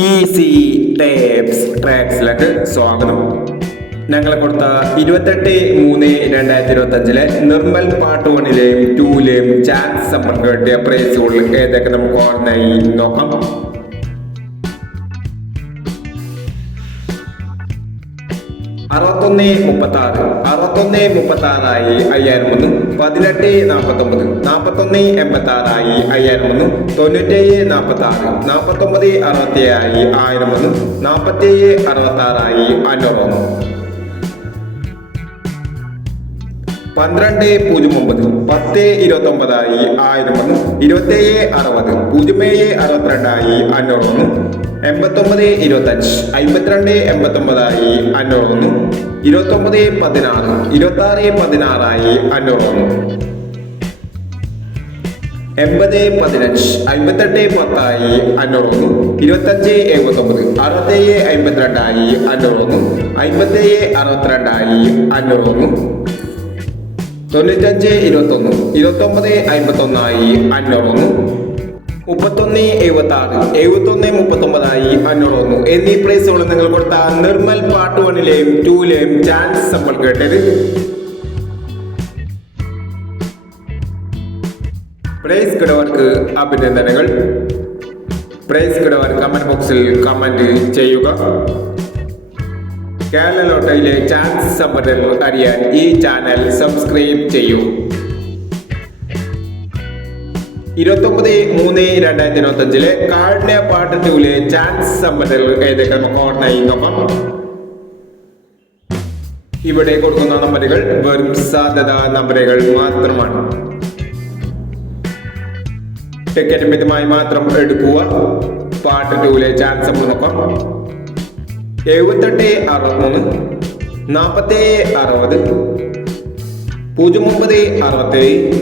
Easy tapes ട്രാക്സിലേക്ക് സ്വാഗതം. ഞങ്ങൾ കൊടുത്ത ഇരുപത്തെട്ട് മൂന്ന് രണ്ടായിരത്തി ഇരുപത്തി അഞ്ചിലെ നിർമ്മൽ പാർട്ട് വണ്ണിലെയും ടൂലെയും ചാൻസ് സമ്പർക്ക് കിട്ടിയ പ്രൈസുകളിൽ ഏതൊക്കെ നമുക്ക് ഓർമ്മയായി നോക്കാം. അറുപത്തൊന്ന് മുപ്പത്തി ആറ് അറുപത്തൊന്ന് മുപ്പത്തി ആറായി അയ്യായിരം ഒന്ന് പതിനെട്ട് നാൽപ്പത്തി ഒമ്പത് നാൽപ്പത്തൊന്ന് എൺപത്തി ആറായി അയ്യായിരം ഒന്ന് തൊണ്ണൂറ്റേഴ് നാൽപ്പത്തി ആറ് നാൽപ്പത്തൊമ്പത് അറുപത്തി ഏഴായി ആയിരം ഒന്ന് നാൽപ്പത്തേഴ് അറുപത്തി ആറായി അഞ്ഞൂറ്. ഒന്ന് പന്ത്രണ്ട് പൂജ്യം ഒമ്പത് പത്ത് ഇരുപത്തി ഒമ്പതായി ആയിരം ഒന്ന് ഇരുപത്തേഴ് അറുപത് പൂജ്യം ഏഴ് അറുപത്തിരണ്ടായി അഞ്ഞൂറ് ഒന്ന് എൺപത്തൊമ്പത് ഇരുപത്തഞ്ച് അമ്പത്തിരണ്ട് എൺപത്തൊമ്പതായി അഞ്ഞൂറ് ഒന്ന് ഇരുപത്തൊമ്പത് പതിനാറ് ഇരുപത്തി ആറ് പതിനാറായി അഞ്ഞൂറ് ഒന്ന് എൺപത് പതിനഞ്ച് അമ്പത്തെട്ട് പത്തായി അഞ്ഞൂറ് ഒന്ന് ഇരുപത്തഞ്ച് എഴുപത്തൊമ്പത് അറുപത്തേഴ് അമ്പത്തിരണ്ടായി അഞ്ഞൂറ് ഒന്ന് അമ്പത്തേഴ് അറുപത്തിരണ്ടായി അഞ്ഞൂറ് ഒന്ന് തൊണ്ണൂറ്റഞ്ച് ഇരുപത്തൊന്ന് ഇരുപത്തൊമ്പത് അമ്പത്തൊന്നായി അഞ്ഞൂറൊന്ന് മുപ്പത്തൊന്ന് എഴുപത്തി ആറ് എഴുപത്തൊന്ന് മുപ്പത്തൊമ്പതായി അഞ്ഞൂറൊന്ന് എന്നീ പ്രൈസുകൾ നിങ്ങൾ കൊടുത്ത നിർമ്മൽ പാർട്ട് വണ്ണിലെയും ടൂലെയും ചാൻസ് നമ്മൾ കേട്ടത്. പ്രൈസ് കിടവർക്ക് അഭിനന്ദനങ്ങൾ. പ്രൈസ് കിടവർ കമന്റ് ബോക്സിൽ കമന്റ് ചെയ്യുക. കേരള ലോട്ടയിലെ ചാൻസ് സമ്മതങ്ങൾ അറിയാൻ ഈ ചാനൽ സബ്സ്ക്രൈബ് ചെയ്യൂ. ഇരുപത്തൊമ്പത് മൂന്ന് രണ്ടായിരത്തി ഇരുപത്തി അഞ്ചിലെ കാഠിന്യ പാട്ട് ടൂലെ ചാൻസ് സമ്മതങ്ങൾ ഏതൊക്കെ നമുക്ക് ഓർമ്മയായി നോക്കാം. ഇവിടെ കൊടുക്കുന്ന നമ്പറുകൾ വെറും സാധ്യത നമ്പറുകൾ മാത്രമാണ്. ടിക്കറ്റ് മിതമായി മാത്രം എടുക്കുക. പാട്ട് ടൂലെ ചാൻസ് നോക്കാം. എഴുപത്തെട്ട് അറുപത്തിമൂന്ന് നാൽപ്പത്തേഴ് അറുപത് പൂജ്യം ഒമ്പത് അറുപത്തേഴ്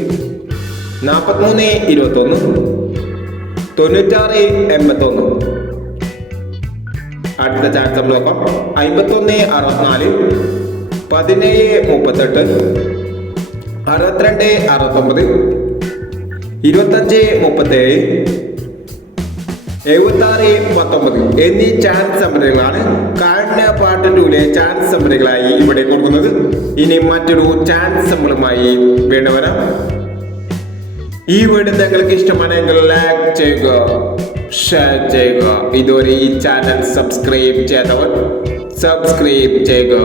നാൽപ്പത്തിമൂന്ന് ഇരുപത്തൊന്ന് തൊണ്ണൂറ്റാറ് എൺപത്തൊന്ന്. അടുത്ത ചാറ്റം നോക്കാം. അമ്പത്തൊന്ന് അറുപത്തിനാല് പതിനേഴ് മുപ്പത്തെട്ട് അറുപത്തിരണ്ട് അറുപത്തൊമ്പത് ഇരുപത്തഞ്ച് മുപ്പത്തേഴ് എഴുപത്തി ആറ് പത്തൊമ്പത് എന്നീ ചാൻസ് സമരങ്ങളാണ് കഴിഞ്ഞ പാട്ട് ടൂലെ ചാൻസ് സമരങ്ങളായി ഇവിടെ കൊടുക്കുന്നത്. ഇനി മറ്റൊരു ചാൻസ് സമ്പളുമായി വേണ്ടവരാം ഈ വീട് നിങ്ങൾക്ക് ഇഷ്ടമാണെങ്കിൽ ലൈക്ക് ചെയ്യുക ഷെയർ ചെയ്യുക. ഇതുവരെ ഈ ചാനൽ സബ്സ്ക്രൈബ് ചെയ്തവർ സബ്സ്ക്രൈബ് ചെയ്യുക.